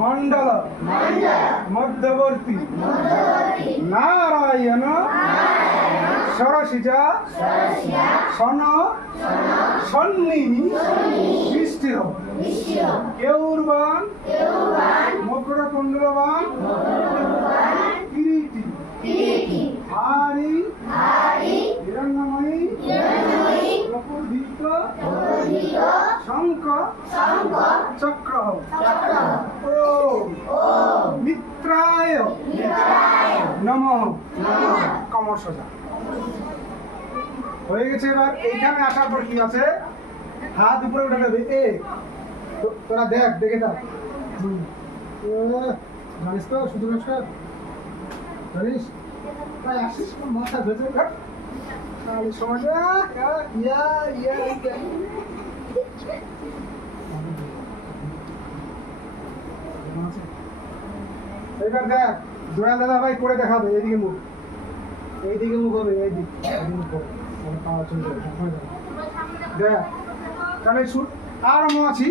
মণ্ডল মধ্যবর্তী নারায়ণ সরসিজা সন সন্নি বৃষ্টির কেউরবান মকরকুণ্ডলবান কিরীটি হারি হিরণ্যময়ী প্রপুরধিত শঙ্খ চক্র মিত্রায় নমঃ কমর্ষজা হয়ে গেছে। এবার এইখানে আসার পর কি আছে, হাত উপরে উঠে দেবে। তোরা দেখে দেখ, জানিস তো শুধু জানিস তাই আসিস মাথা ভেতরে সমাজে এবার দেখ জোড়া দাদা ভাই করে দেখাবে। এইদিকে মুখ হবে, এইদিকে মুখ হবে, দেখ তাহলে আর আছি।